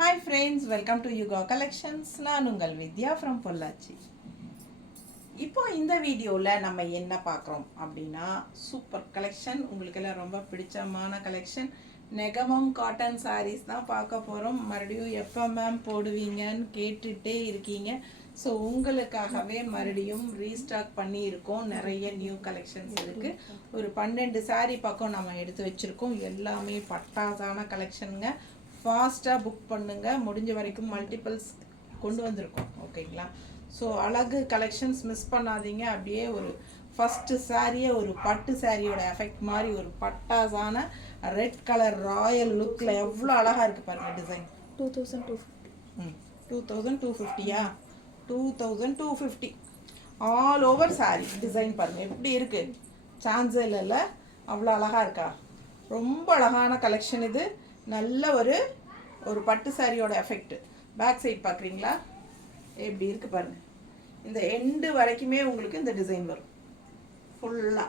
Hi friends, welcome to Yuga Collections. நான் உங்கள் வித்யா from Pollachi. இப்போ இந்த வீடியோவில் நம்ம என்ன பார்க்குறோம் அப்படின்னா சூப்பர் கலெக்ஷன், உங்களுக்கெல்லாம் ரொம்ப பிடிச்சமான கலெக்ஷன் நெகமம் காட்டன் சாரீஸ் தான் பார்க்க போகிறோம். மறுபடியும் எப்போ மேம் போடுவீங்கன்னு கேட்டுகிட்டே இருக்கீங்க. ஸோ உங்களுக்காகவே மறுபடியும் ரீஸ்டாக் பண்ணியிருக்கோம். நிறைய நியூ கலெக்ஷன்ஸ் இருக்குது. ஒரு 12 சாரீ பக்கம் நம்ம எடுத்து வச்சுருக்கோம். எல்லாமே பட்டாசான கலெக்ஷனுங்க. ஃபாஸ்ட்டாக புக் பண்ணுங்கள். முடிஞ்ச வரைக்கும் மல்டிபிள்ஸ் கொண்டு வந்திருக்கோம். ஓகேங்களா? ஸோ அழகு கலெக்ஷன்ஸ் மிஸ் பண்ணாதீங்க. அப்படியே ஒரு ஃபஸ்ட்டு சாரியே ஒரு பட்டு சாரியோட எஃபெக்ட் மாதிரி ஒரு பட்டாசான ரெட் கலர் ராயல் லுக்கில் எவ்வளோ அழகாக இருக்குது பாருங்கள். Design 2250. 2250 all over sorry design பாருங்கள் எப்படி இருக்குது. சான்ஸே இல்லைல்ல, அவ்வளோ அழகாக இருக்கா. ரொம்ப அழகான கலெக்ஷன் இது. நல்ல ஒரு பட்டு சாரியோட எஃபெக்ட். பேக் சைட் பார்க்குறீங்களா எப்படி இருக்குது பாருங்கள். இந்த எண்டு வரைக்குமே உங்களுக்கு இந்த டிசைன் வரும் ஃபுல்லாக,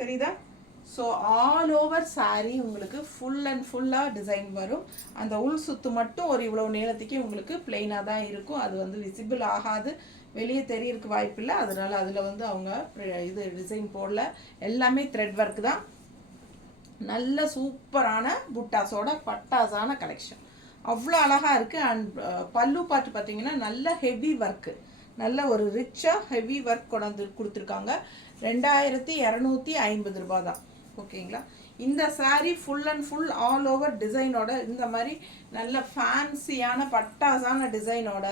தெரியுதா? ஸோ ஆல் ஓவர் சாரீ உங்களுக்கு ஃபுல் அண்ட் ஃபுல்லாக டிசைன் வரும். அந்த உள் சுத்து மட்டும் ஒரு இவ்வளோ நீளத்துக்கு உங்களுக்கு பிளெயினாக தான் இருக்கும். அது விசிபிள் ஆகாது, வெளியே தெரியறதுக்கு வாய்ப்பு இல்லை. அதனால் அதில் அவங்க இது டிசைன் போடல. எல்லாமே த்ரெட் ஒர்க் தான். நல்ல சூப்பரான புட்டாஸோட பட்டாஸான கலெக்ஷன் அவ்வளோ அழகாக இருக்குது. அண்ட் பல்லு பார்த்து பார்த்தீங்கன்னா நல்ல ஹெவி ஒர்க்கு, நல்ல ஒரு ரிச்சாக ஹெவி ஒர்க் கொண்டாந்து கொடுத்துருக்காங்க. 2250 ரூபா தான். ஓகேங்களா? இந்த saree full and full all over டிசைனோட இந்த மாதிரி நல்ல ஃபேன்சியான பட்டாசான டிசைனோட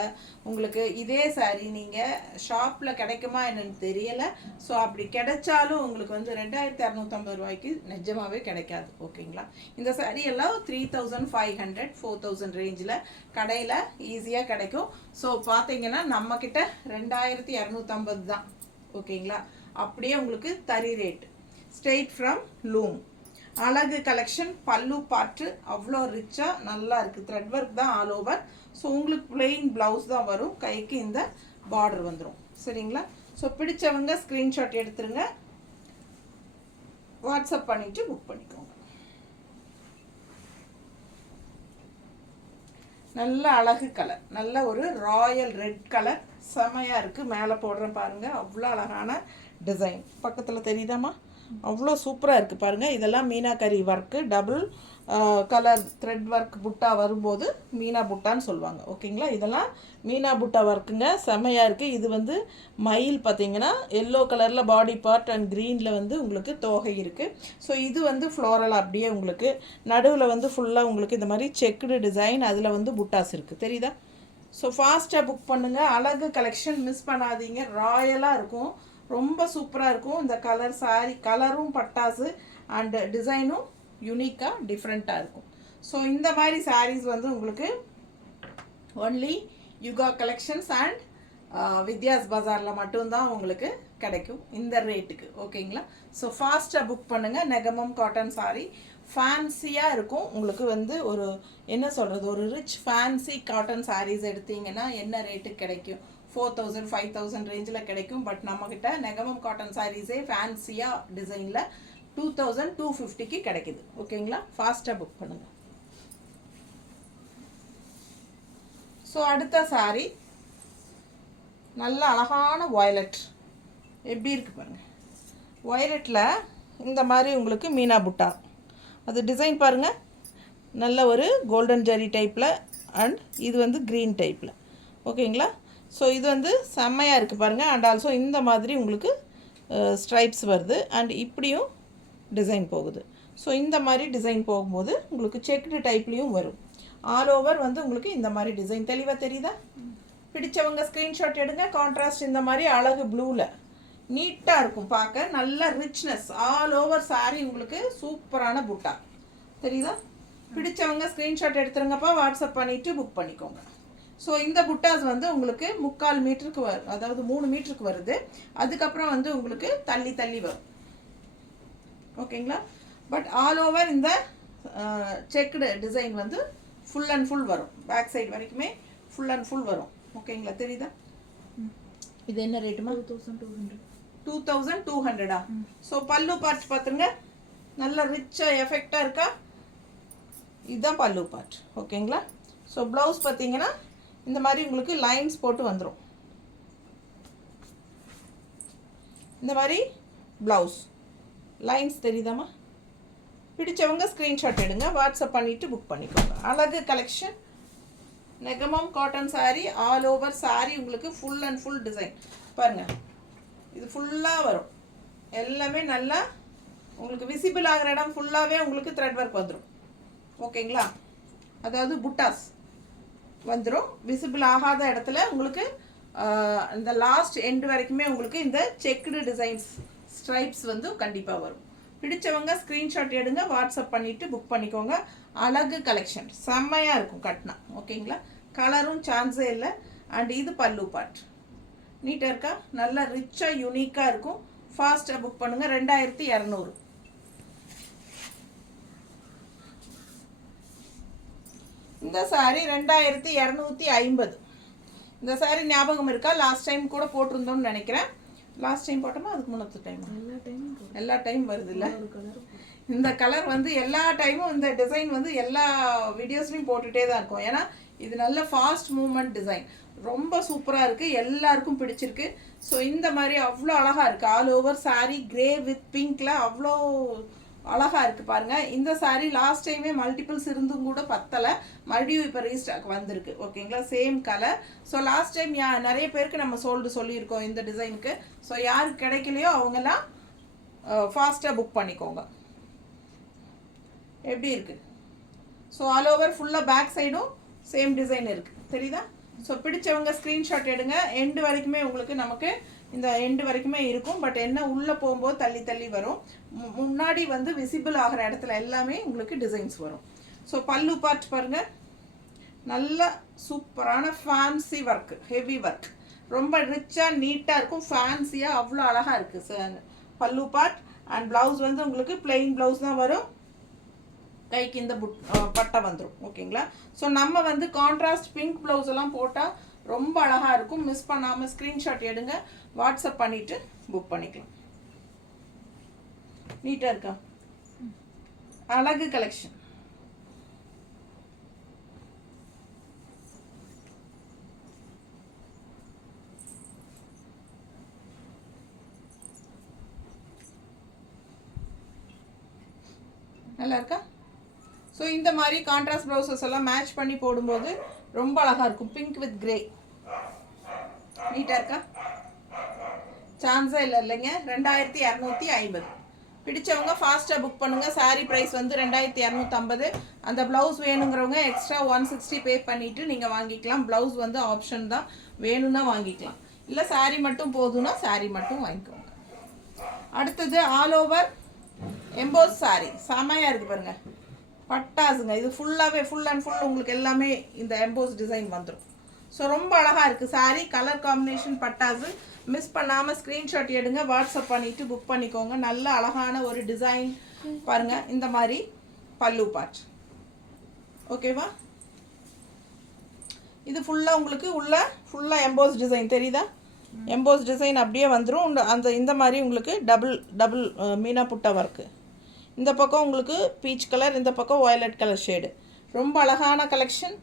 உங்களுக்கு இதே சாரீ நீங்கள் ஷாப்பில் கிடைக்குமா என்னன்னு தெரியலை. ஸோ அப்படி கிடைச்சாலும் உங்களுக்கு 2250 ரூபாய்க்கு நிஜமாகவே கிடைக்காது. ஓகேங்களா? இந்த சாரீ எல்லாம் 3500 4000 ரேஞ்சில் கடையில் ஈஸியாக கிடைக்கும். ஸோ பார்த்தீங்கன்னா நம்மக்கிட்ட 2250 தான். ஓகேங்களா? அப்படியே உங்களுக்கு தறி ரேட் ஸ்ட்ரெயிட் ஃப்ரம் லூம். அழகு கலெக்ஷன். பல்லு பாட்டு அவ்வளோ ரிச்சாக நல்லா இருக்குது. த்ரெட் ஒர்க் தான் ஆல் ஓவர். ஸோ உங்களுக்கு பிளெயின் ப்ளவுஸ் தான் வரும். கைக்கு இந்த பார்டர் வந்துடும். சரிங்களா? ஸோ பிடிச்சவங்க ஸ்க்ரீன்ஷாட் எடுத்துருங்க, வாட்ஸ்அப் பண்ணிவிட்டு புக் பண்ணிக்கோங்க. நல்ல அழகு கலர், நல்ல ஒரு ராயல் ரெட் கலர், செமையாக இருக்குது. மேலே போடுறேன் பாருங்கள், அவ்வளோ அழகான டிசைன். பக்கத்தில் தெரியுதாம்மா? அவ்வளோ சூப்பராக இருக்குது பாருங்கள். இதெல்லாம் meenakari work, double colour thread work புட்டா வரும்போது மீனா புட்டான்னு சொல்லுவாங்க. ஓகேங்களா? இதெல்லாம் மீனா புட்டா ஒர்க்குங்க, செமையாக இருக்குது. இது மயில் பார்த்தீங்கன்னா எல்லோ கலரில் பாடி பார்ட் அண்ட் க்ரீனில் உங்களுக்கு தோகை இருக்குது. ஸோ இது ஃப்ளோரல் அப்படியே உங்களுக்கு நடுவில் ஃபுல்லாக உங்களுக்கு இந்த மாதிரி செக்குடு டிசைன், அதில் புட்டாஸ் இருக்குது. தெரியுதா? ஸோ ஃபாஸ்ட்டாக புக் பண்ணுங்கள். அழகு கலெக்ஷன் மிஸ் பண்ணாதீங்க. ராயலாக இருக்கும், ரொம்ப சூப்பராக இருக்கும். இந்த கலர் சாரி கலரும் பட்டாசு அண்ட் டிசைனும் யூனிக்காக டிஃப்ரெண்ட்டாக இருக்கும். ஸோ இந்த மாதிரி சாரீஸ் உங்களுக்கு only Yuga collections and Vidya's பஜாரில் மட்டும்தான் உங்களுக்கு கிடைக்கும் இந்த ரேட்டுக்கு. ஓகேங்களா? ஸோ ஃபாஸ்ட்டாக புக் பண்ணுங்கள். நெகமம் காட்டன் சாரி ஃபேன்சியாக இருக்கும். உங்களுக்கு ஒரு என்ன சொல்கிறது, ஒரு ரிச் ஃபேன்சி காட்டன் சாரீஸ் எடுத்தீங்கன்னா என்ன ரேட்டுக்கு கிடைக்கும்? 4000 5000 ரேஞ்சில் கிடைக்கும். பட் நம்மக்கிட்ட நெகமம் காட்டன் சாரீஸே ஃபேன்சியாக டிசைனில் 2250க்கு கிடைக்குது. ஓகேங்களா? ஃபாஸ்ட்டாக புக் பண்ணுங்கள். ஸோ அடுத்த சாரீ நல்ல அழகான வயலட். எப்படி இருக்குது பாருங்கள். வயலட்டில் இந்த மாதிரி உங்களுக்கு மீனா புட்டா, அது டிசைன் பாருங்கள். நல்ல ஒரு கோல்டன் ஜெரி டைப்பில் அண்ட் இது க்ரீன் டைப்பில். ஓகேங்களா? ஸோ இது செம்மையாக இருக்குது பாருங்கள். அண்ட் ஆல்சோ இந்த மாதிரி உங்களுக்கு ஸ்ட்ரைப்ஸ் வருது அண்ட் இப்படியும் டிசைன் போகுது. ஸோ இந்த மாதிரி டிசைன் போகும்போது உங்களுக்கு செக்டு டைப்லேயும் வரும். ஆல் ஓவர் உங்களுக்கு இந்த மாதிரி டிசைன் தெளிவாக தெரியுதா? பிடிச்சவங்க ஸ்க்ரீன்ஷாட் எடுங்க. கான்ட்ராஸ்ட் இந்த மாதிரி அழகு ப்ளூவில் நீட்டாக இருக்கும் பார்க்க. நல்ல ரிச்னஸ். ஆல் ஓவர் சாரீ உங்களுக்கு சூப்பரான புட்டா தெரியுதா? பிடிச்சவங்க ஸ்க்ரீன்ஷாட் எடுத்துருங்கப்பா, வாட்ஸ்அப் பண்ணிவிட்டு புக் பண்ணிக்கோங்க. ஸோ இந்த புட்டாஸ் உங்களுக்கு 3/4 மீட்டருக்கு அதாவது 3 மீட்டருக்கு வருது. அதுக்கப்புறம் உங்களுக்கு தள்ளி தள்ளி வரும். ஓகேங்களா? பட் ஆல் ஓவர் இந்த checked design full and full வரும். பேக் சைடு வரைக்குமே ஃபுல் அண்ட் ஃபுல் வரும். ஓகேங்களா? தெரியுதா? இது என்ன ரேட்டுமா? 2200. ஸோ பல்லு பார்ட் பார்த்துருங்க. நல்ல ரிச்சாக எஃபெக்டாக இருக்கா? இதுதான் பல்லு பார்ட். ஓகேங்களா? ஸோ ப்ளவுஸ் பார்த்தீங்கன்னா இந்த மாதிரி உங்களுக்கு லைன்ஸ் போட்டு வந்துடும். இந்த மாதிரி ப்ளவுஸ் லைன்ஸ் தெரியுதாம்மா? பிடிச்சவங்க ஸ்க்ரீன்ஷாட் எடுங்க, வாட்ஸ்அப் பண்ணிவிட்டு புக் பண்ணிக்கோங்க. அழகு collection, Negamam cotton sari, all over sari உங்களுக்கு ஃபுல் அண்ட் ஃபுல் டிசைன் பாருங்கள். இது ஃபுல்லாக வரும், எல்லாமே நல்லா உங்களுக்கு விசிபிள் ஆகிற இடம் ஃபுல்லாகவே உங்களுக்கு த்ரெட் ஒர்க் வந்துடும். ஓகேங்களா? அதாவது புட்டாஸ் வந்துடும். விசிபிள் ஆகாத இடத்துல உங்களுக்கு இந்த லாஸ்ட் எண்டு வரைக்குமே உங்களுக்கு இந்த செக்குடு டிசைன்ஸ் ஸ்ட்ரைப்ஸ் வந்து கண்டிப்பாக வரும். பிடிச்சவங்க ஸ்க்ரீன்ஷாட் எடுங்க, வாட்ஸ்அப் பண்ணிவிட்டு புக் பண்ணிக்கோங்க. அழகு கலெக்ஷன் செம்மையாக இருக்கும் கட்டினா. ஓகேங்களா? கலரும் சான்ஸே இல்லை. அண்ட் இது பல்லு பார்ட் நீட்டாக இருக்கா, நல்லா ரிச்சாக யூனிக்காக இருக்கும். ஃபாஸ்ட்டாக புக் பண்ணுங்கள். 2200. இந்த சாரீ 2250. இந்த சாரீ ஞாபகம் இருக்கா? லாஸ்ட் டைம் கூட போட்டிருந்தோம்னு நினைக்கிறேன். லாஸ்ட் டைம் போட்டோமா அதுக்கு முன்னத்து டைம்? எல்லா டைம் வருது இல்லை? இந்த கலர் வந்து எல்லா டைமும் இந்த டிசைன் வந்து எல்லா வீடியோஸ்லையும் போட்டுகிட்டே தான் இருக்கும். ஏன்னா இது நல்ல ஃபாஸ்ட் மூவ்மெண்ட் டிசைன், ரொம்ப சூப்பராக இருக்குது, எல்லாருக்கும் பிடிச்சிருக்கு. ஸோ இந்த மாதிரி அவ்வளோ அழகாக இருக்குது. All over saree grey with பிங்க்கில் அவ்வளோ அழகாக இருக்குது பாருங்கள். இந்த சாரீ லாஸ்ட் டைமே மல்டிபிள்ஸ் இருந்தும் கூட பத்தலை, மறுபடியும் இப்போ ரீஸ்டாக் வந்திருக்கு. ஓகேங்களா? Same colour. So last time நிறைய பேருக்கு நம்ம சொல்லியிருக்கோம் இந்த டிசைனுக்கு. ஸோ யாருக்கு கிடைக்கலையோ அவங்கெல்லாம் ஃபாஸ்ட்டாக புக் பண்ணிக்கோங்க. எப்படி இருக்குது? ஸோ ஆல் ஓவர் ஃபுல்லாக பேக் சைடும் சேம் டிசைன் இருக்குது, தெரியுதா? ஸோ பிடிச்சவங்க ஸ்க்ரீன்ஷாட் எடுங்க. எண்டு வரைக்குமே உங்களுக்கு நமக்கு இந்த எண்டு வரைக்குமே இருக்கும். பட் என்ன உள்ளே போகும்போது தள்ளி தள்ளி வரும். முன்னாடி வந்து விசிபிள் ஆகிற இடத்துல எல்லாமே உங்களுக்கு டிசைன்ஸ் வரும். ஸோ பல்லு பார்ட் பாருங்கள், நல்ல சூப்பரான ஃபேன்சி ஒர்க்கு, ஹெவி ஒர்க், ரொம்ப ரிச்சாக நீட்டாக இருக்கும். ஃபேன்சியாக அவ்வளோ அழகாக இருக்குது பல்லு பார்ட். அண்ட் ப்ளவுஸ் வந்து உங்களுக்கு பிளெயின் ப்ளவுஸ் தான் வரும், கைக்கு இந்த பட்டை வந்துடும். ஓகேங்களா? ஸோ நம்ம வந்து கான்ட்ராஸ்ட் பிங்க் ப்ளவுஸ் எல்லாம் போட்டால் ரொம்ப அழகாக இருக்கும். மிஸ் பண்ணாமல் ஸ்க்ரீன்ஷாட் எடுங்க, வாட்ஸ்அப் பண்ணிவிட்டு புக் பண்ணிக்கலாம். நீட்டாக இருக்கா? அழகு கலெக்ஷன். நல்லா இருக்கா? ஸோ இந்த மாதிரி கான்ட்ராஸ்ட் ப்ளவுசஸ் எல்லாம் மேட்ச் பண்ணி போடும்போது ரொம்ப அழகாக இருக்கும். பிங்க் வித் கிரே நீட்டாக இருக்கா? சான்ஸே இல்லைங்க. 2250. பிடிச்சவங்க ஃபாஸ்ட்டாக புக் பண்ணுங்கள். சாரீ ப்ரைஸ் வந்து 2250. அந்த ப்ளவுஸ் வேணுங்கிறவங்க எக்ஸ்ட்ரா 160 பே பண்ணிவிட்டு நீங்கள் வாங்கிக்கலாம். ப்ளவுஸ் வந்து ஆப்ஷன் தான், வேணும்னா வாங்கிக்கலாம். இல்லை சாரீ மட்டும் போதும்னா சாரீ மட்டும் வாங்கிக்கோங்க. அடுத்தது ஆல் ஓவர் எம்போஸ் சாரீ, செமையாக இருக்குது பாருங்கள். பட்டாசுங்க, இது ஃபுல்லாகவே ஃபுல் அண்ட் ஃபுல் உங்களுக்கு எல்லாமே இந்த எம்போஸ் டிசைன் வந்துடும். ஸோ ரொம்ப அழகாக இருக்குது சாரீ. கலர் காம்பினேஷன் பட்டாசு. மிஸ் பண்ணாமல் ஸ்க்ரீன்ஷாட் எடுங்க, வாட்ஸ்அப் பண்ணிவிட்டு புக் பண்ணிக்கோங்க. நல்ல அழகான ஒரு டிசைன் பாருங்கள். இந்த மாதிரி பல்லு பார்ட். ஓகேவா? இது ஃபுல்லாக உங்களுக்கு ஃபுல்லாக எம்போஸ் டிசைன் தெரியுதா? எம்போஸ் டிசைன் அப்படியே வந்துடும். இந்த மாதிரி உங்களுக்கு டபுள் மீனா புட்டா ஒர்க்கு. இந்த பக்கம் உங்களுக்கு பீச் கலர், இந்த பக்கம் வயலட் கலர் ஷேடு. ரொம்ப அழகான கலெக்ஷன்,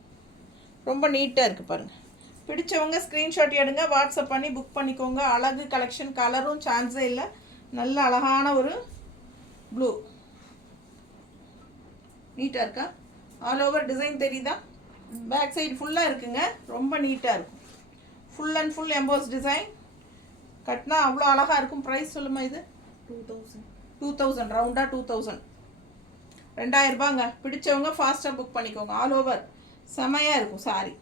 ரொம்ப நீட்டாக இருக்குது பாருங்கள். பிடிச்சவங்க ஸ்க்ரீன்ஷாட் எடுங்க, வாட்ஸ்அப் பண்ணி புக் பண்ணிக்கோங்க. அழகு கலெக்ஷன், கலரும் சான்ஸே இல்லை. நல்ல அழகான ஒரு ப்ளூ, நீட்டாக இருக்கா? ஆல் ஓவர் டிசைன் தெரியுதா? பேக் சைடு ஃபுல்லாக இருக்குங்க, ரொம்ப நீட்டாக இருக்கும். Full and full EMBOSS design. கட்டினா அவ்வளோ அழகாக இருக்கும். ப்ரைஸ் சொல்லுமா? இது 2000 ரவுண்டாக 2000, 2000 ரூபாங்க. பிடிச்சவங்க ஃபாஸ்ட்டாக புக் பண்ணிக்கோங்க. ஆல் ஓவர் செமையாக இருக்கும் sorry.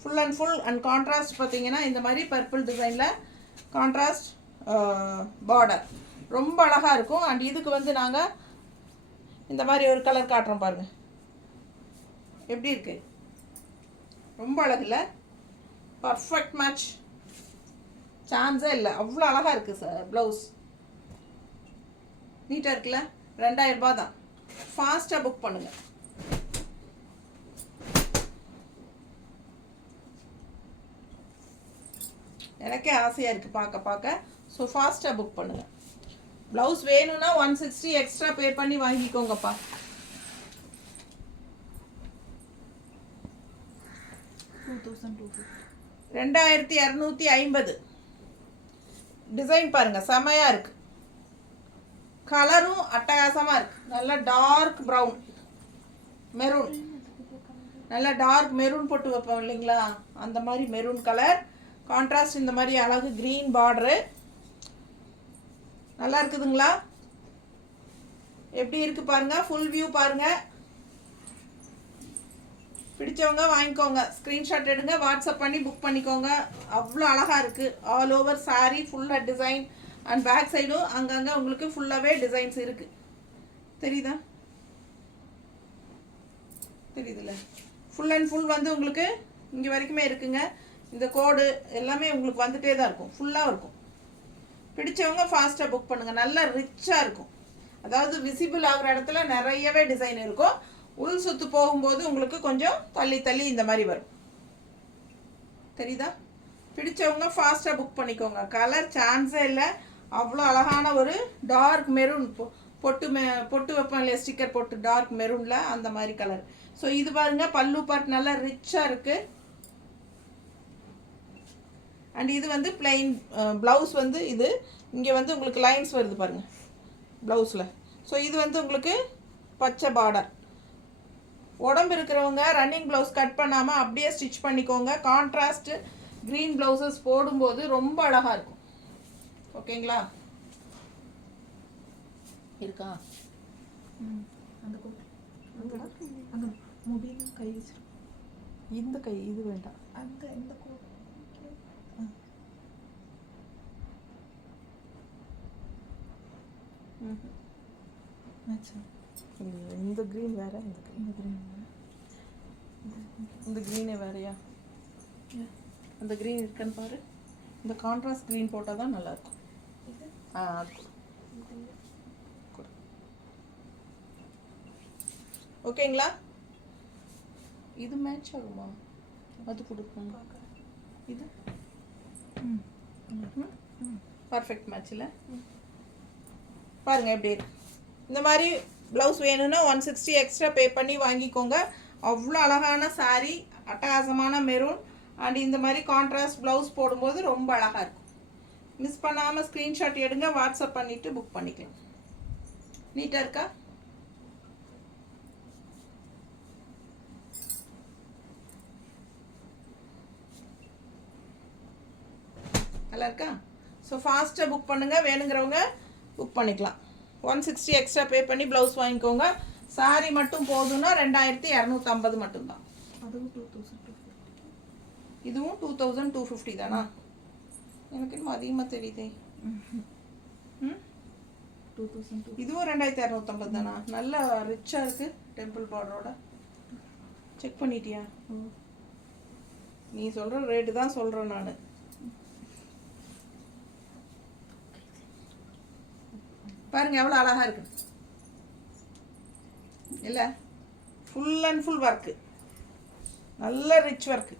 Full and full and contrast பார்த்தீங்கன்னா இந்த மாதிரி பர்பிள் டிசைனில் கான்ட்ராஸ்ட் பார்டர் ரொம்ப அழகாக இருக்கும். அண்ட் இதுக்கு வந்து நாங்கள் இந்த மாதிரி ஒரு கலர் காட்டுறோம் பாருங்கள், எப்படி இருக்கு? ரொம்ப அழகில்ல? பர்ஃபெக்ட் மேட்ச், சான்ஸே இல்லை. அவ்வளோ அழகாக இருக்குது சார். ப்ளவுஸ் நீட்டாக இருக்குல்ல? 2000 ரூபா தான். ஃபாஸ்ட்டாக புக் பண்ணுங்கள். எனக்கே ஆசையாக இருக்குது பார்க்க. ஸோ ஃபாஸ்ட்டாக புக் பண்ணுங்கள். ப்ளவுஸ் வேணும்னா 160 எக்ஸ்ட்ரா பே பண்ணி வாங்கிக்கோங்கப்பா. 2250 டிசைன் பாருங்கள் செமையாக இருக்குது. கலரும் அட்டகாசமாக இருக்குது. நல்லா டார்க் ப்ரௌன் மெரூன், நல்லா டார்க் மெரூன் போட்டு வைப்போம் இல்லைங்களா, அந்த மாதிரி மெரூன் கலர் கான்ட்ராஸ்ட். இந்த மாதிரி அழகு க்ரீன் பார்டரு நல்லா இருக்குதுங்களா? எப்படி இருக்குது பாருங்கள், ஃபுல் வியூ பாருங்கள். பிடிச்சவங்க வாங்கிக்கோங்க, ஸ்க்ரீன்ஷாட் எடுங்க, வாட்ஸ்அப் பண்ணி புக் பண்ணிக்கோங்க. அவ்வளோ அழகாக இருக்குது. ஆல் ஓவர் சாரீ ஃபுல்லாக டிசைன் அண்ட் பேக் சைடும் அங்கங்கே உங்களுக்கு ஃபுல்லாகவே டிசைன்ஸ் இருக்குது. தெரியுதா? தெரியுதுல்ல? ஃபுல் அண்ட் ஃபுல் வந்து உங்களுக்கு இங்கே வரைக்குமே இருக்குங்க. இந்த கோடு எல்லாமே உங்களுக்கு வந்துகிட்டே தான் இருக்கும், ஃபுல்லாக இருக்கும். பிடிச்சவங்க ஃபாஸ்ட்டாக புக் பண்ணுங்கள். நல்லா ரிச்சாக இருக்கும். அதாவது விசிபிள் ஆகிற இடத்துல நிறையவே டிசைன் இருக்கும். உள் சுற்று போகும்போது உங்களுக்கு கொஞ்சம் தள்ளி தள்ளி இந்த மாதிரி வரும். தெரியுதா? பிடிச்சவங்க ஃபாஸ்ட்டாக புக் பண்ணிக்கோங்க. கலர் சான்ஸே இல்லை. அவ்வளோ அழகான ஒரு டார்க் மெரூன், பொட்டு வைப்போம் இல்லையா, ஸ்டிக்கர் போட்டு டார்க் மெரூனில் அந்த மாதிரி கலர். ஸோ இது பாருங்க, பல்லு பார்ட் நல்லா ரிச்சாக இருக்குது. அண்ட் இது வந்து பிளெயின் ப்ளவுஸ் வந்து இது இங்கே வந்து உங்களுக்கு லைன்ஸ் வருது பாருங்கள் ப்ளவுஸில். ஸோ இது வந்து உங்களுக்கு பச்சை பார்டர். உடம்பு இருக்கிறவங்க ரன்னிங் ப்ளவுஸ் கட் பண்ணாமல் அப்படியே ஸ்டிச் பண்ணிக்கோங்க. கான்ட்ராஸ்ட்டு க்ரீன் ப்ளவுசஸ் போடும்போது ரொம்ப அழகாக இருக்கும். ஓகேங்களா? இருக்கா? அந்த மொபைல் கை வச்சு இந்த கை இது வேண்டாம். அந்த இந்த இந்த க்ரீன் வேற, இந்த க்ரீனே வேறையா? அந்த க்ரீன் இருக்குன்னு பாரு. இந்த கான்ட்ராஸ்ட் க்ரீன் போட்டால் தான் நல்லாயிருக்கும். அது ஓகேங்களா? இது மேட்ச் ஆகுமா? அது கொடுக்கும். இது பர்ஃபெக்ட் மேட்ச்சில் பாருங்கள் எப்படி இருக்கு. இந்த மாதிரி ப்ளவுஸ் வேணும்னா 160 எக்ஸ்ட்ரா பே பண்ணி வாங்கிக்கோங்க. அவ்வளோ அழகான சாரீ, அட்டகாசமான மெரூன் அண்ட் இந்த மாதிரி கான்ட்ராஸ்ட் ப்ளவுஸ் போடும்போது ரொம்ப அழகாக இருக்கும். மிஸ் பண்ணாமல் ஸ்க்ரீன்ஷாட் எடுங்க, வாட்ஸ்அப் பண்ணிவிட்டு புக் பண்ணிக்கலாம். நீட்டாக இருக்கா? நல்லா இருக்கா? ஸோ ஃபாஸ்ட்டாக புக் பண்ணுங்கள். வேணுங்கிறவங்க புக் பண்ணிக்கலாம். 160 எக்ஸ்ட்ரா பே பண்ணி ப்ளவுஸ் வாங்கிக்கோங்க. சாரீ மட்டும் போதுன்னா 2250 மட்டும்தான். அதுவும் 2250. இதுவும் 2250 தானா? எனக்கு இன்னும் அதிகமாக தெரியுதே. இதுவும் 2250 தானா? நல்லா ரிச்சாக இருக்குது டெம்பிள் பார்டரோட. செக் பண்ணிட்டியா? நீ சொல்கிற ரேட்டு தான் சொல்கிறேன் நான். பாருங்க எவ்வளோ அழகாக இருக்குது இல்லை? ஃபுல் அண்ட் ஃபுல் ஒர்க்கு, நல்ல ரிச் ஒர்க்கு,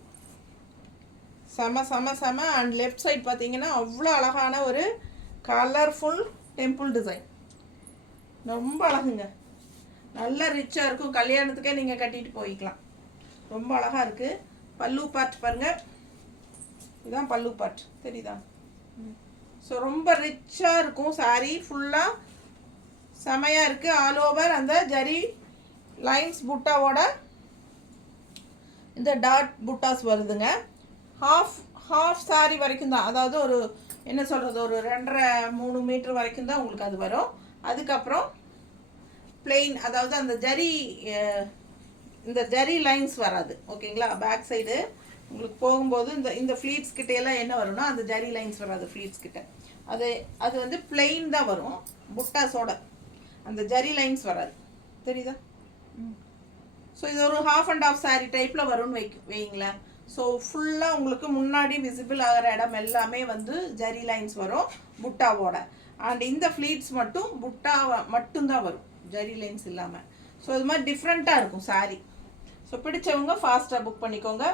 செம செம செம. அண்ட் லெஃப்ட் சைட் பார்த்தீங்கன்னா அவ்வளோ அழகான ஒரு கலர்ஃபுல் டெம்பிள் டிசைன். ரொம்ப அழகுங்க, நல்ல ரிச்சாக இருக்கும். கல்யாணத்துக்கே நீங்கள் கட்டிட்டு போய்க்கலாம். ரொம்ப அழகாக இருக்குது. பல்லு பார்ட் பாருங்கள், இதுதான் பல்லு பார்ட், தெரியுதா? ஸோ ரொம்ப ரிச்சாக இருக்கும். சாரீ ஃபுல்லாக செமையாக இருக்குது. ஆல் ஓவர் அந்த ஜரி லைன்ஸ் புட்டாவோட இந்த டாட் புட்டாஸ் வருதுங்க. ஹாஃப் சாரீ வரைக்கும் தான், அதாவது ஒரு என்ன சொல்கிறது, ஒரு 2.5-3 மீட்டர் வரைக்கும் தான் உங்களுக்கு அது வரும். அதுக்கப்புறம் பிளெயின், அதாவது அந்த இந்த ஜரி லைன்ஸ் வராது. ஓகேங்களா? பேக் சைடு உங்களுக்கு போகும்போது இந்த ஃப்ளீட்ஸ் கிட்டேலாம் என்ன வரும்னா அந்த ஜரி லைன்ஸ் வராது. ஃப்ளீட்ஸ் கிட்ட அது வந்து பிளெயின் தான் வரும். புட்டாஸோட அந்த ஜரி லைன்ஸ் வராது. தெரியுதா? ஸோ இது ஒரு ½ அண்ட் ½ சாரீ டைப்பில் வரும்னு வைங்களேன். ஸோ ஃபுல்லாக உங்களுக்கு முன்னாடி விசிபிள் ஆகிற இடம் எல்லாமே வந்து ஜரி லைன்ஸ் வரும் புட்டாவோட. அண்ட் இந்த ஃப்ளீட்ஸ் மட்டும் புட்டா மட்டும்தான் வரும், ஜரி லைன்ஸ் இல்லாமல். ஸோ இது மாதிரி டிஃப்ரெண்ட்டாக இருக்கும் சாரீ. ஸோ பிடிச்சவங்க ஃபாஸ்ட்டாக புக் பண்ணிக்கோங்க.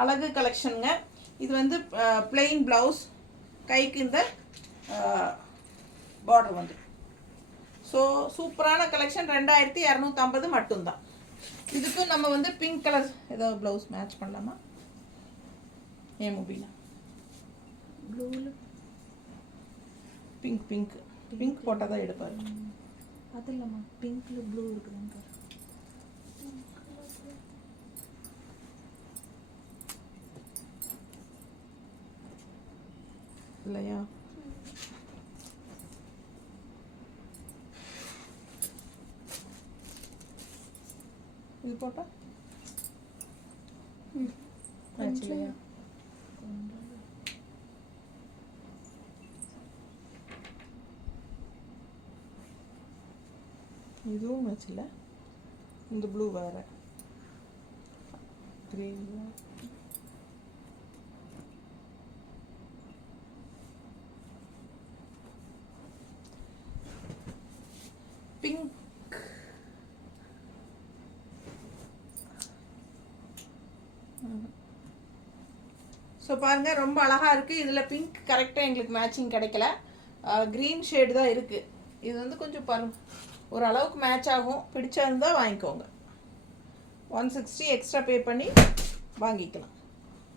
அழகு கலெக்ஷனுங்க. இது வந்து பிளெயின் ப்ளவுஸ், கைக்கு இந்த பார்டர் வந்து. ஸோ சூப்பரான கலெக்ஷன். 2250 மட்டும்தான். இதுக்கு நம்ம வந்து பிங்க் கலர் ஏதோ ப்ளவுஸ் மேட்ச் பண்ணலாமா? ஏன் முபீனா ப்ளூவில் பிங்க் பிங்க் பிங்க் போட்டால் தான் எடுப்பார். அது இல்லைம்மா, பிங்க்கில் ப்ளூ இருக்குதுன்னு பாரு. இல்லையா? இது போட்டா மேட்ச் இல்லையா? இதுவும் மேட்ச் இல்லை. இந்த ப்ளூ வேறு கிரீன் பிங்க். ஸோ பாருங்கள் ரொம்ப அழகாக இருக்குது. இதில் பிங்க் கரெக்டாக எங்களுக்கு மேட்சிங் கிடைக்கல, க்ரீன் ஷேடு தான் இருக்குது. இது வந்து கொஞ்சம் ஓரளவுக்கு மேட்ச் ஆகும். பிடிச்சிருந்தா வாங்கிக்கோங்க. 160 எக்ஸ்ட்ரா பே பண்ணி வாங்கிக்கலாம்.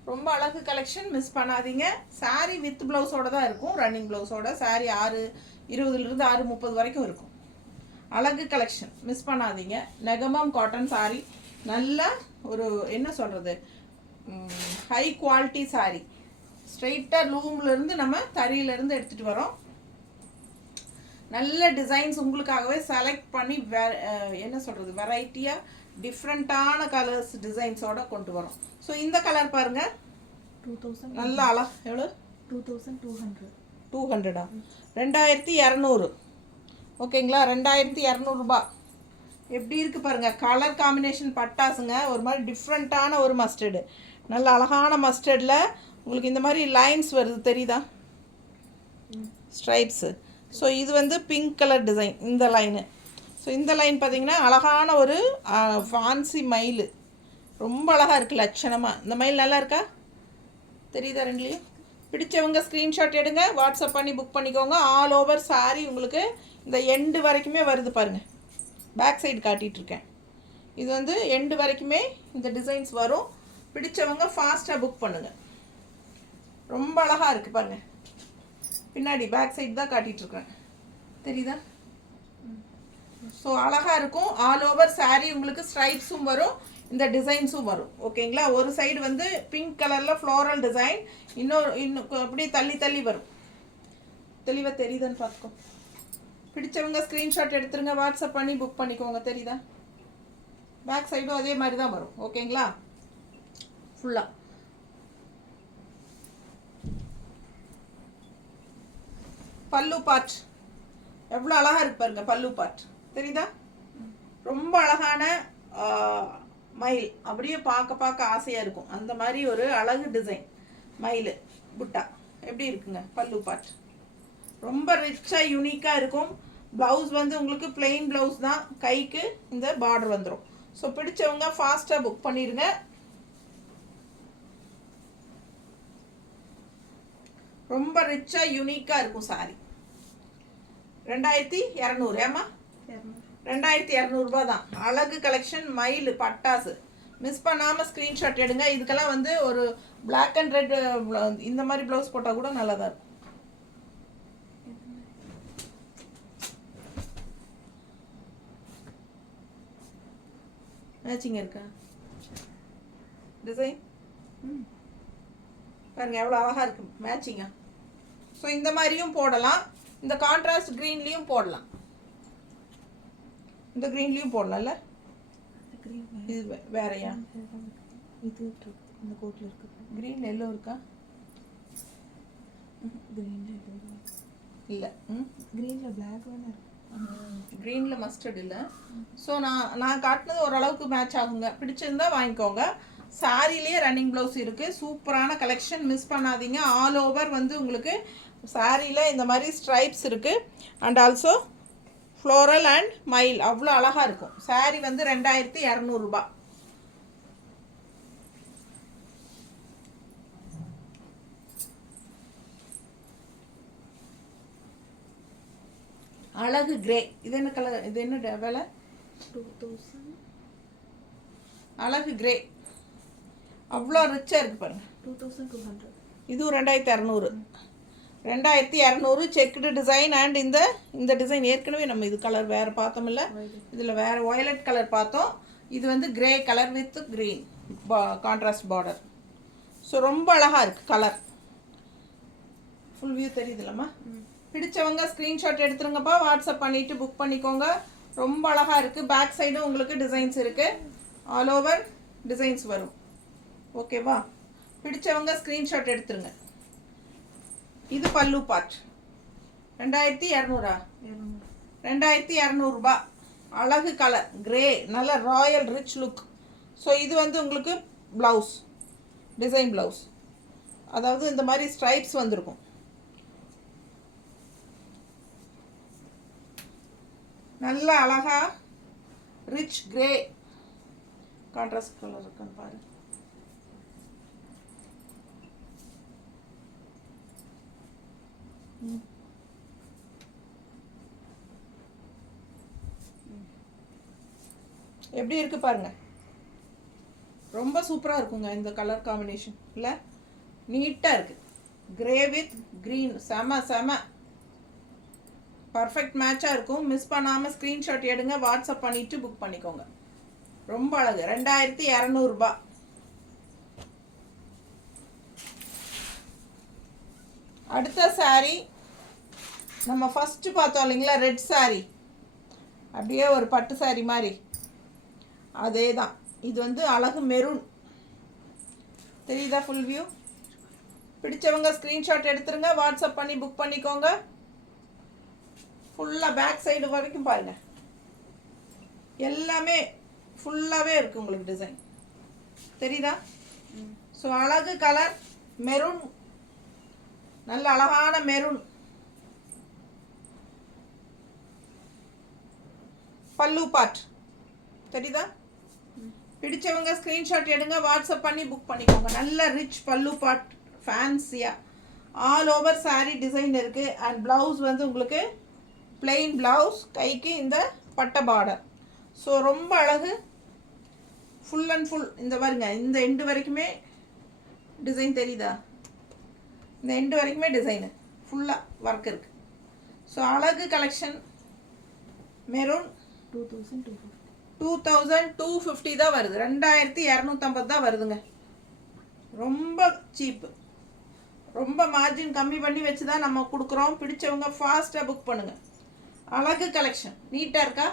ரொம்ப அழகு கலெக்ஷன், மிஸ் பண்ணாதீங்க. சாரீ வித் ப்ளவுஸோடு தான் இருக்கும், ரன்னிங் ப்ளவுஸோட. சாரீ 6:20 6:30 வரைக்கும் இருக்கும். அழகு கலெக்ஷன் மிஸ் பண்ணாதீங்க. நெகமம் காட்டன் சாரீ, நல்ல ஒரு என்ன சொல்கிறது, ஹை குவாலிட்டி சாரீ. ஸ்ட்ரெயிட்டாக லூம்லேருந்து நம்ம தறியிலேருந்து எடுத்துகிட்டு வரோம். நல்ல டிசைன்ஸ் உங்களுக்காகவே செலக்ட் பண்ணி என்ன சொல்கிறது, வெரைட்டியாக டிஃப்ரெண்ட்டான கலர்ஸ் டிசைன்ஸோடு கொண்டு வரோம். ஸோ இந்த கலர் பாருங்கள், 2000 நல்லா எவ்வளோ? 2200. 200 2200. ஓகேங்களா? 2200 ரூபா. எப்படி இருக்குது பாருங்கள், கலர் காம்பினேஷன் பட்டாசுங்க. ஒரு மாதிரி டிஃப்ரெண்ட்டான ஒரு மஸ்டர்டு, நல்ல அழகான மஸ்டர்டில் உங்களுக்கு இந்த மாதிரி லைன்ஸ் வருது தெரியுதா, ஸ்ட்ரைப்ஸு. ஸோ இது வந்து பிங்க் கலர் டிசைன், இந்த லைனு. ஸோ இந்த லைன் பார்த்திங்கன்னா அழகான ஒரு ஃபேன்சி மயில், ரொம்ப அழகாக இருக்குது லட்சணமாக. இந்த மயில் நல்லா இருக்கா, தெரியுதா ரெண்டுலேயும்? பிடிச்சவங்க ஸ்க்ரீன்ஷாட் எடுங்க, வாட்ஸ்அப் பண்ணி புக் பண்ணிக்கோங்க. ஆல் ஓவர் சாரீ உங்களுக்கு இந்த எண்டு வரைக்குமே வருது பாருங்கள். பேக் சைடு காட்டிகிட்ருக்கேன். இது வந்து எண்டு வரைக்குமே இந்த டிசைன்ஸ் வரும். பிடிச்சவங்க ஃபாஸ்ட்டாக புக் பண்ணுங்கள். ரொம்ப அழகாக இருக்குது பாருங்கள். பின்னாடி பேக் சைடு தான் காட்டிகிட்ருக்கேன், தெரியுதா? ஸோ அழகாக இருக்கும். ஆல் ஓவர் சாரீ உங்களுக்கு ஸ்ட்ரைப்ஸும் வரும், இந்த டிசைன்ஸும் வரும். ஓகேங்களா? ஒரு சைடு வந்து பிங்க் கலரில் ஃப்ளோரல் டிசைன், இன்னும் அப்படியே தள்ளி தள்ளி வரும். தெளிவாக தெரியுதுன்னு பார்த்துக்கோ. பிடிச்சவங்க ஸ்க்ரீன்ஷாட் எடுத்துருங்க, வாட்ஸ்அப் பண்ணி புக் பண்ணிக்கோங்க. தெரியுதா? பேக் சைடும் அதே மாதிரி தான் வரும். ஓகேங்களா? ஃபுல்லாக பல்லு பார்ட் எவ்வளோ அழகாக இருக்கு பாருங்க. பல்லு பார்ட் தெரியுதா? ரொம்ப அழகான மயில், அப்படியே பார்க்க பார்க்க ஆசையாக இருக்கும். அந்த மாதிரி ஒரு அழகு டிசைன் மயில் புட்டா எப்படி இருக்குங்க. பல்லு பார்ட் ரொம்ப ரிச்சாக யூனிக்காக இருக்கும். ப்ளவுஸ் வந்து உங்களுக்கு பிளெயின் ப்ளவுஸ் தான், கைக்கு இந்த பார்டர் வந்துடும். ஸோ பிடிச்சவங்க ஃபாஸ்ட்டாக புக் பண்ணிடுங்க. ரொம்ப ரிச்சாக யூனிக்காக இருக்கும் சாரி. 2200. ஏமா 2200 ரூபா தான். அழகு கலெக்ஷன், மயில் பட்டாசு. மிஸ் பண்ணாமல் ஸ்க்ரீன்ஷாட் எடுங்க. இதுக்கெல்லாம் வந்து ஒரு பிளாக் அண்ட் ரெட் இந்த மாதிரி ப்ளவுஸ் போட்டால் கூட நல்லா தான் இருக்கும். மேட்சிங் இருக்கா டிசைன் பாருங்க, எவ்வளோ அழகாக இருக்குது மேட்சிங்காக. ஸோ இந்த மாதிரியும் போடலாம், இந்த கான்ட்ராஸ்ட் க்ரீன்லேயும் போடலாம், இந்த க்ரீன்லேயும் போடலாம்ல. இது வேறையா? இது இந்த கோட்டில் இருக்குது. க்ரீன் எல்லோ இருக்கா? க்ரீனில் இல்லை. க்ரீனில் பிளாக் வேணா இருக்கு. க்ரீனில் மஸ்டர்ட் இல்லை. ஸோ நான் காட்டினது ஓரளவுக்கு மேட்ச் ஆகுங்க. பிடிச்சிருந்தா வாங்கிக்கோங்க. சாரிலேயே ரன்னிங் ப்ளவுஸ் இருக்குது. சூப்பரான கலெக்ஷன், மிஸ் பண்ணாதீங்க. ஆல் ஓவர் வந்து உங்களுக்கு சாரியில் இந்த மாதிரி ஸ்ட்ரைப்ஸ் இருக்குது. அண்ட் ஆல்சோ ஃப்ளோரல் அண்ட் மயில் அவ்வளோ அழகாக இருக்கும். சாரி வந்து 2200 ரூபா. அழகு கிரே. இது என்ன கலர், இது என்ன விலை? 2000. அழகு கிரே அவ்வளோ ரிச்சாக இருக்குது பாருங்கள். 2200. இதுவும் 2200. 2200 செக்குடு டிசைன். அண்ட் இந்த டிசைன் ஏற்கனவே நம்ம இது கலர் வேறு பார்த்தோம்ல, இதில் வேறு வயலட் கலர் பார்த்தோம். இது வந்து grey colour with green contrast border. So ரொம்ப அழகாக இருக்குது கலர். ஃபுல் வியூ தெரியுதுல்லம்மா. பிடிச்சவங்க ஸ்க்ரீன்ஷாட் எடுத்துருங்கப்பா, வாட்ஸ்அப் பண்ணிவிட்டு புக் பண்ணிக்கோங்க. ரொம்ப அழகாக இருக்குது. பேக் சைடும் உங்களுக்கு டிசைன்ஸ் இருக்குது, ஆல் ஓவர் டிசைன்ஸ் வரும். ஓகேவா? பிடிச்சவங்க ஸ்க்ரீன்ஷாட் எடுத்துருங்க. இது பல்லு பார்ட். 2200. 2200 ரூபா. அழகு கலர் கிரே, நல்ல ராயல் ரிச் லுக். ஸோ இது வந்து உங்களுக்கு ப்ளவுஸ், டிசைன் ப்ளவுஸ், அதாவது இந்த மாதிரி ஸ்ட்ரைப்ஸ் வந்திருக்கும். நல்ல அழகா ரிச் கிரே கான்ட்ராஸ்ட் கலர் இருக்குன்னு பாரு. எப்படி இருக்கு பாருங்க. ரொம்ப சூப்பராக இருக்குங்க இந்த கலர் காம்பினேஷன். இல்லை, நீட்டாக இருக்கு. கிரே வித் க்ரீன், செம செம பர்ஃபெக்ட் மேட்சாக இருக்கும். மிஸ் பண்ணாமல் ஸ்க்ரீன்ஷாட் எடுங்க, வாட்ஸ்அப் பண்ணிவிட்டு புக் பண்ணிக்கோங்க. ரொம்ப அழகு. 2200 ரூபா. அடுத்த சாரீ நம்ம ஃபஸ்ட்டு பார்த்தோம் இல்லைங்களா, ரெட் சாரீ, அப்படியே ஒரு பட்டு சாரீ மாதிரி, அதே தான். இது வந்து அழகு மெரூன். தெரியுதா ஃபுல் வியூ? பிடிச்சவங்க ஸ்க்ரீன்ஷாட் எடுத்துருங்க, வாட்ஸ்அப் பண்ணி புக் பண்ணிக்கோங்க. ஃபுல்லாக பேக் சைடு வரைக்கும் பாருங்க, எல்லாமே ஃபுல்லாகவே இருக்குது உங்களுக்கு டிசைன். தெரியுதா? ஸோ அழகு கலர் மெரூன், நல்ல அழகான மெரூன். பல்லு பார்ட் தெரியுதா? பிடிச்சவங்க ஸ்க்ரீன்ஷாட் எடுங்க, வாட்ஸ்அப் பண்ணி புக் பண்ணிக்கோங்க. நல்ல ரிச் பல்லு பார்ட், ஃபேன்சியாக ஆல் ஓவர் சாரீ டிசைன் இருக்குது. அண்ட் ப்ளவுஸ் வந்து உங்களுக்கு பிளெயின் ப்ளவுஸ், கைக்கு இந்த பட்டை பார்டர். ஸோ ரொம்ப அழகு. ஃபுல் அண்ட் ஃபுல் இந்த பாருங்க, இந்த எண்டு வரைக்குமே டிசைன் தெரியுதா? இந்த எண்டு வரைக்குமே டிசைனு ஃபுல்லாக ஒர்க் இருக்குது. ஸோ அழகு கலெக்ஷன். மெரூன் 2250 தான் வருது. 2250 தான் வருதுங்க. ரொம்ப சீப்பு. ரொம்ப மார்ஜின் கம்மி பண்ணி வச்சு தான் நம்ம கொடுக்குறோம். பிடிச்சவங்க ஃபாஸ்ட்டாக புக் பண்ணுங்கள். அழகு கலெக்ஷன். நீட்டாக இருக்கா?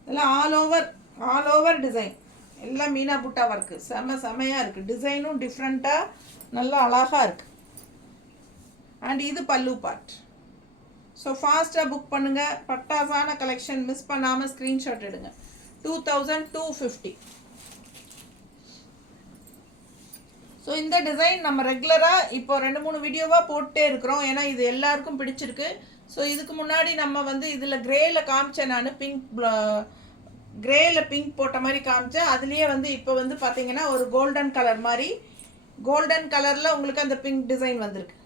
இதெல்லாம் ஆல் ஓவர் டிசைன், எல்லாம் மீனா புட்டா ஒர்க்கு. செமையாக இருக்குது. டிசைனும் டிஃப்ரெண்ட்டாக நல்லா அழகாக இருக்குது. அண்ட் இது பல்லு பார்ட். ஸோ ஃபாஸ்ட்டாக புக் பண்ணுங்கள். பட்டாசான கலெக்ஷன். மிஸ் பண்ணாமல் ஸ்க்ரீன்ஷாட் எடுங்க. 2250. ஸோ இந்த டிசைன் நம்ம ரெகுலராக இப்போ 2-3 வீடியோவாக போட்டே இருக்கிறோம், ஏன்னா இது எல்லாருக்கும் பிடிச்சிருக்கு. ஸோ இதுக்கு முன்னாடி நம்ம வந்து இதில் கிரேயில் காமிச்சேன், நான் கிரேயில் பிங்க் போட்ட மாதிரி காமிச்சேன். அதுலேயே வந்து இப்போ வந்து பார்த்தீங்கன்னா ஒரு கோல்டன் கலர் மாதிரி, கோல்டன் கலரில் உங்களுக்கு அந்த பிங்க் டிசைன் வந்திருக்கு.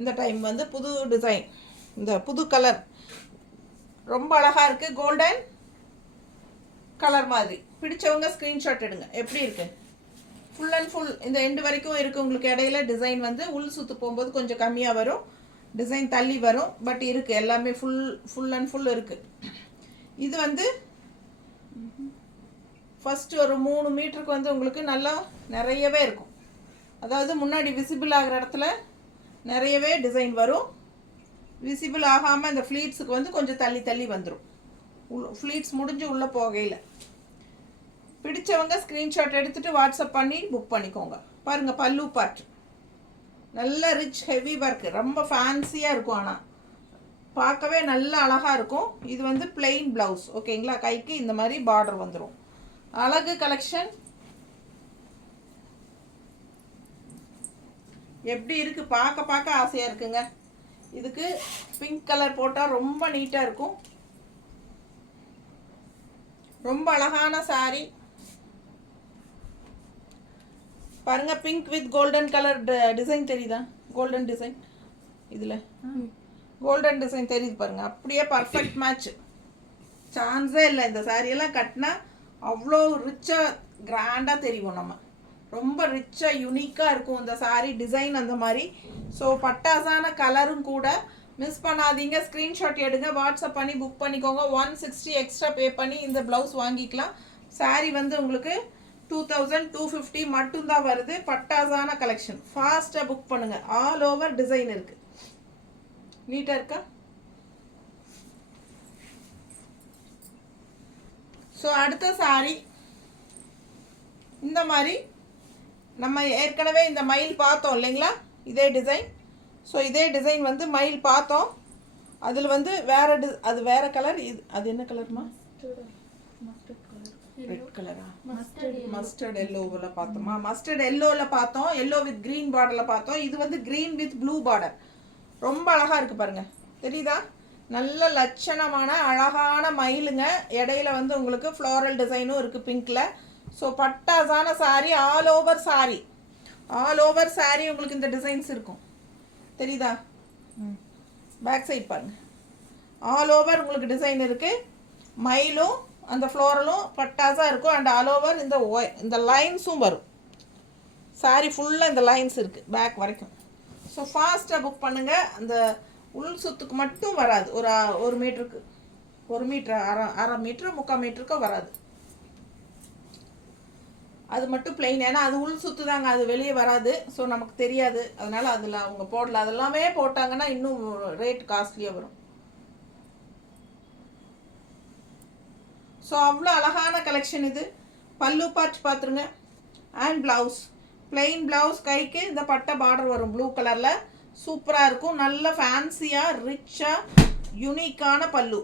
இந்த டைம் வந்து புது டிசைன், இந்த புது கலர் ரொம்ப அழகாக இருக்குது. கோல்டன் கலர் மாதிரி. பிடிச்சவங்க ஸ்க்ரீன்ஷாட் எடுங்க. எப்படி இருக்குது? ஃபுல் அண்ட் ஃபுல் இந்த எண்டு வரைக்கும் இருக்குது. உங்களுக்கு இடையில டிசைன் வந்து உள் சுற்று போகும்போது கொஞ்சம் கம்மியாக வரும், டிசைன் தள்ளி வரும். பட் இருக்குது, எல்லாமே ஃபுல் அண்ட் ஃபுல் இருக்குது. இது வந்து ஃபஸ்ட்டு ஒரு 3 மீட்டருக்கு வந்து உங்களுக்கு நல்லா நிறையவே இருக்கும். அதாவது முன்னாடி விசிபிள் ஆகிற இடத்துல நிறையவே டிசைன் வரும். விசிபிள் ஆகாமல் இந்த ஃப்ளீட்ஸுக்கு வந்து கொஞ்சம் தள்ளி வந்துடும். ஃப்ளீட்ஸ் முடிஞ்சு உள்ளே போகையில். பிடிச்சவங்க ஸ்க்ரீன்ஷாட் எடுத்துகிட்டு வாட்ஸ்அப் பண்ணி புக் பண்ணிக்கோங்க. பாருங்கள் பல்லு பார்ட், நல்ல ரிச் ஹெவி ஒர்க்கு, ரொம்ப ஃபேன்சியாக இருக்கும். ஆனால் பார்க்கவே நல்ல அழகாக இருக்கும். இது வந்து பிளெயின் ப்ளவுஸ். ஓகேங்களா? கைக்கு இந்த மாதிரி பார்டர் வந்துடும். அழகு கலெக்ஷன். எப்படி இருக்குது? பார்க்க ஆசையாக இருக்குங்க. இதுக்கு பிங்க் கலர் போட்டால் ரொம்ப நீட்டாக இருக்கும். ரொம்ப அழகான சாரீ பாருங்க. Pink with golden colour design தெரியுதா? கோல்டன் டிசைன், இதில் கோல்டன் டிசைன் தெரியுது பாருங்க. அப்படியே பர்ஃபெக்ட் மேட்ச். சான்ஸே இல்லை. இந்த சாரியெல்லாம் கட்டினா அவ்வளோ ரிச்சாக கிராண்டாக தெரியும் நம்ம. ரொம்ப ரிச்சாக யூனிக்காக இருக்கும் இந்த saree டிசைன் அந்த மாதிரி. ஸோ பட்டாசான கலரும் கூட. மிஸ் பண்ணாதீங்க, ஸ்க்ரீன்ஷாட் எடுங்க, வாட்ஸ்அப் பண்ணி புக் பண்ணிக்கோங்க. 160 எக்ஸ்ட்ரா பே பண்ணி இந்த ப்ளவுஸ் வாங்கிக்கலாம். saree வந்து உங்களுக்கு 2250 மட்டும்தான் வருது. பட்டாசான கலெக்ஷன். ஃபாஸ்ட்டாக புக் பண்ணுங்கள். ஆல் ஓவர் டிசைன் இருக்குது. நீட்டாக இருக்கா? ஸோ அடுத்த saree இந்த மாதிரி நம்ம ஏற்கனவே இந்த மயில் பார்த்தோம் இல்லைங்களா, இதே டிசைன். ஸோ இதே டிசைன் வந்து மயில் பார்த்தோம். அதில் வந்து அது வேறு கலர். இது அது என்ன கலர்மா? ரெட் கலரா? மஸ்டர்ட் எல்லோவில் பார்த்தோமா? மஸ்டர்ட் எல்லோவில் பார்த்தோம். எல்லோ வித் க்ரீன் பார்டரில் பார்த்தோம். இது வந்து க்ரீன் வித் ப்ளூ பார்டர். ரொம்ப அழகாக இருக்குது பாருங்கள், தெரியுதா? நல்ல லட்சணமான அழகான மயிலுங்க. இடையில வந்து உங்களுக்கு ஃப்ளோரல் டிசைனும் இருக்குது பிங்க்கில். ஸோ பட்டாசான saree, all over saree. All over saree உங்களுக்கு இந்த டிசைன்ஸ் இருக்கும், தெரியுதா? பேக் சைட் பாருங்கள். ஆல் ஓவர் உங்களுக்கு டிசைன் இருக்குது. மயிலும் அந்த ஃப்ளோரலும் பட்டாஸாக இருக்கும். அண்ட் ஆல் ஓவர் இந்த லைன்ஸும் வரும். saree ஃபுல்லாக இந்த லைன்ஸ் இருக்குது பேக் வரைக்கும். ஸோ ஃபாஸ்ட்டாக புக் பண்ணுங்கள். அந்த உள் சுத்துக்கு மட்டும் வராது. ஒரு மீட்டருக்கு 1 மீட்டர், அரை மீட்டர், 3/4 மீட்டருக்கோ வராது. அது மட்டும் பிளெயின். ஏன்னா அது உள் சுத்து தாங்க, அது வெளியே வராது. ஸோ நமக்கு தெரியாது, அதனால் அதில் அவங்க போடல. அதெல்லாமே போட்டாங்கன்னா இன்னும் ரேட் காஸ்ட்லியாக வரும். ஸோ அவ்வளோ அழகான கலெக்ஷன் இது. பல்லு பார்ட் பார்த்துருங்க. அண்ட் ப்ளவுஸ், பிளெயின் ப்ளவுஸ், கைக்கு இந்த பட்டை பார்டர் வரும் ப்ளூ கலரில். சூப்பராக இருக்கும். நல்ல ஃபேன்சியாக ரிச்சாக யூனிக்கான பல்லு.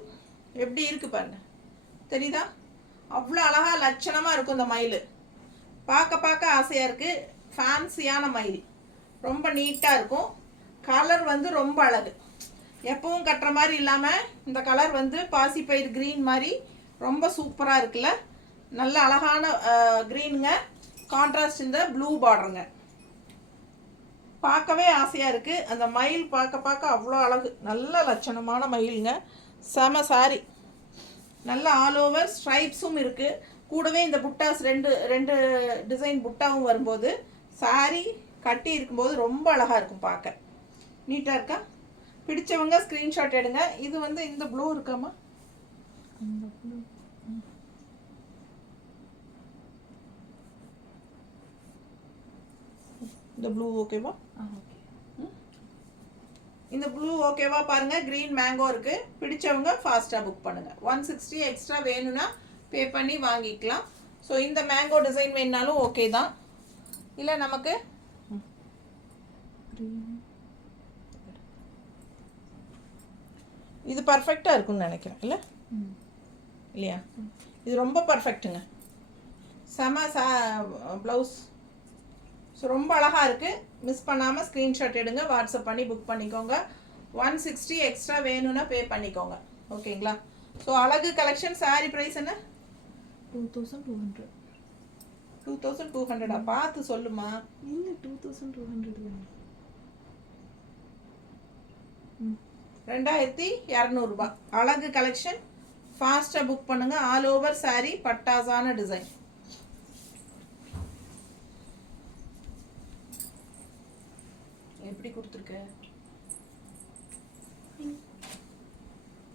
எப்படி இருக்குது பாருங்க, தெரியுதா? அவ்வளோ அழகாக லட்சணமாக இருக்கும் இந்த மயில். பார்க்க ஆசையாக இருக்குது. ஃபேன்சியான மயில், ரொம்ப நீட்டாக இருக்கும். கலர் வந்து ரொம்ப அழகு. எப்பவும் கட்டுற மாதிரி இல்லாமல் இந்த கலர் வந்து பாசிப்பயிர் க்ரீன் மாதிரி ரொம்ப சூப்பராக இருக்குல்ல. நல்ல அழகான க்ரீனுங்க. கான்ட்ராஸ்ட் இந்த ப்ளூ பார்டருங்க. பார்க்கவே ஆசையாக இருக்குது. அந்த மயில் பார்க்க அவ்வளோ அழகு. நல்ல லட்சணமான மயிலுங்க. செம saree. நல்ல ஆல் ஓவர் ஸ்ட்ரைப்ஸும் இருக்குது. கூடவே இந்த புட்டாஸ் ரெண்டு டிசைன் புட்டாவும் வரும்போது saree கட்டி இருக்கும்போது ரொம்ப அழகாக இருக்கும் பார்க்க. நீட்டாக இருக்கா? பிடிச்சவங்க ஸ்க்ரீன்ஷாட் எடுங்க. இது வந்து இந்த ப்ளூ இருக்காமா? இந்த ப்ளூ ஓகேவா? இந்த ப்ளூ ஓகேவா பாருங்க. க்ரீன் மேங்கோ இருக்கு. பிடிச்சவங்க ஃபாஸ்ட்டாக புக் பண்ணுங்க. 160 எக்ஸ்ட்ரா வேணும்னா பே பண்ணி வாங்கிக்கலாம். ஸோ இந்த மேங்கோ டிசைன் வேணுனாலும் ஓகே தான். இல்லை நமக்கு இது பர்ஃபெக்டாக இருக்குன்னு நினைக்கிறேன். இல்லை இல்லையா? இது ரொம்ப பர்ஃபெக்ட்டுங்க. செம ப்ளவுஸ். ஸோ ரொம்ப அழகாக இருக்குது. மிஸ் பண்ணாமல் ஸ்க்ரீன்ஷாட் எடுங்க, வாட்ஸ்அப் பண்ணி புக் பண்ணிக்கோங்க. 160 எக்ஸ்ட்ரா வேணும்னா பே பண்ணிக்கோங்க. ஓகேங்களா? ஸோ அழகு கலெக்ஷன். saree ப்ரைஸ் என்ன? 2200. 2200. பார்த்து சொல்லுமா. இல்லை 2200. 2200 ரூபாய். அழகு கலெக்ஷன். ஃபாஸ்ட்டாக புக் பண்ணுங்கள். ஆல் ஓவர் saree பட்டாசான டிசைன். எப்படி கொடுத்துருக்க?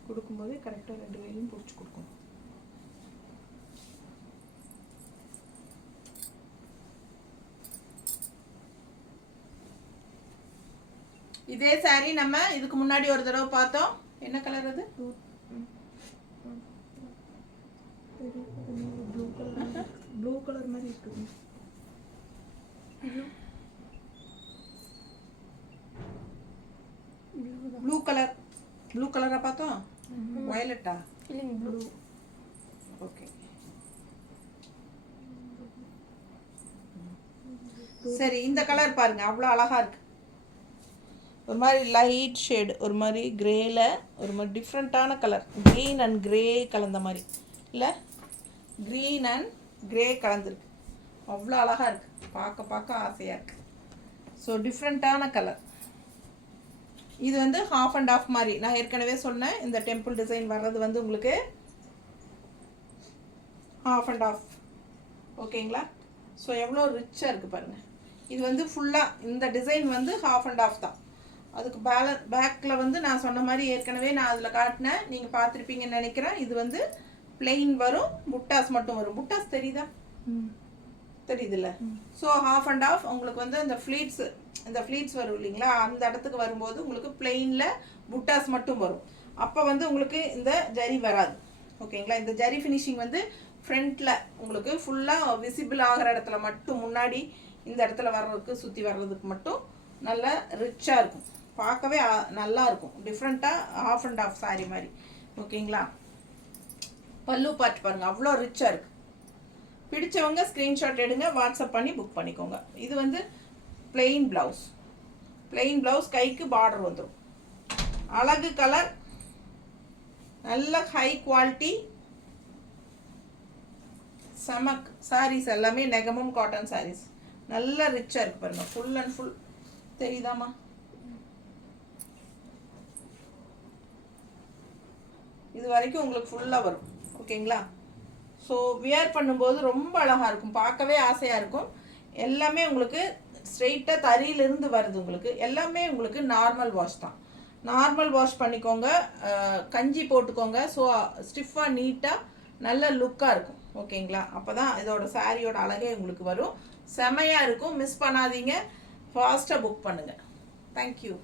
கொடுக்கும்போது கரெக்டாக 2 வேலையும் பிடிச்சி கொடுக்கணும். இதே saree நம்ம இதுக்கு முன்னாடி ஒரு தடவை பார்த்தோம். என்ன கலர் அது? ப்ளூ கலர் மாதிரி இருக்குது. ப்ளூ கலராக பார்த்தோம். வயலட்டா? இல்லைங்க, ப்ளூ. ஓகே, சரி. இந்த கலர் பாருங்க, அவ்வளோ அழகாக இருக்குது. ஒரு மாதிரி லைட் ஷேடு, ஒரு மாதிரி கிரேல ஒரு மாதிரி டிஃப்ரெண்ட்டான கலர். க்ரீன் அண்ட் கிரே கலந்த மாதிரி இல்லை? க்ரீன் அண்ட் கிரே கலந்துருக்கு. அவ்வளோ அழகாக இருக்குது. பார்க்க ஆசையாக இருக்குது. ஸோ டிஃப்ரெண்ட்டான கலர். இது வந்து ஹாஃப் அண்ட் ஆஃப் மாதிரி. நான் ஏற்கனவே சொன்னேன், இந்த டெம்பிள் டிசைன் வர்றது வந்து உங்களுக்கு ஹாஃப் அண்ட் ஆஃப். ஓகேங்களா? ஸோ எவ்வளோ ரிச்சாக இருக்குது பாருங்கள். இது வந்து ஃபுல்லாக இந்த டிசைன் வந்து ஹாஃப் அண்ட் ஆஃப் தான். அதுக்கு பேக்கில் வந்து நான் சொன்ன மாதிரி ஏற்கனவே நான் அதில் காட்டினேன், நீங்கள் பார்த்துருப்பீங்கன்னு நினைக்கிறேன். இது வந்து பிளெயின் வரும், புட்டாஸ் மட்டும் வரும். புட்டாஸ் தெரியுதா? தெரியுதுல்ல? ஸோ ஹாஃப் அண்ட் ஆஃப் உங்களுக்கு வந்து இந்த ஃப்ளீட்ஸ் வரும் இல்லைங்களா, அந்த இடத்துக்கு வரும்போது உங்களுக்கு பிளெயினில் புட்டாஸ் மட்டும் வரும். அப்போ வந்து உங்களுக்கு இந்த ஜரி வராது. ஓகேங்களா? இந்த ஜரி ஃபினிஷிங் வந்து ஃப்ரண்ட்டில் உங்களுக்கு ஃபுல்லாக விசிபிள் ஆகிற இடத்துல மட்டும், முன்னாடி இந்த இடத்துல வர்றதுக்கு சுற்றி வர்றதுக்கு மட்டும் நல்லா ரிச்சாக இருக்கும். பார்க்கவே நல்லா இருக்கும், டிஃப்ரெண்ட்டாக ஹாஃப் அண்ட் ஆஃப் சாரி மாதிரி. ஓகேங்களா? பல்லு பார்ட் பாருங்கள், அவ்வளோ ரிச்சாக இருக்குது. பிடிச்சவங்க ஸ்க்ரீன்ஷாட் எடுங்க, வாட்ஸ்அப் பண்ணி புக் பண்ணிக்கோங்க. இது வந்து பிளெயின் ப்ளவுஸ், கைக்கு பார்டர் வந்துடும். அழகு கலர், நல்ல ஹை குவாலிட்டி சமக் சாரீஸ் எல்லாமே நெகமம் காட்டன் சாரீஸ். நல்ல ரிச்சாக இருக்குது பாருங்கள். ஃபுல் அண்ட் ஃபுல் தெரியுதாம்மா? இது வரைக்கும் உங்களுக்கு ஃபுல்லாக வரும். ஓகேங்களா? ஸோ வியர் பண்ணும்போது ரொம்ப அழகாக இருக்கும், பார்க்கவே ஆசையாக இருக்கும். எல்லாமே உங்களுக்கு ஸ்ட்ரெயிட்டாக தறியிலிருந்து வருது. உங்களுக்கு எல்லாமே உங்களுக்கு நார்மல் வாஷ் தான். நார்மல் வாஷ் பண்ணிக்கோங்க, கஞ்சி போட்டுக்கோங்க. ஸோ ஸ்டிஃபாக நீட்டாக நல்ல லுக்காக இருக்கும். ஓகேங்களா? அப்போ தான் இதோட சாரியோட அழகே உங்களுக்கு வரும். செமையாக இருக்கும். மிஸ் பண்ணாதீங்க, ஃபாஸ்ட்டாக புக் பண்ணுங்கள். தேங்க்யூ.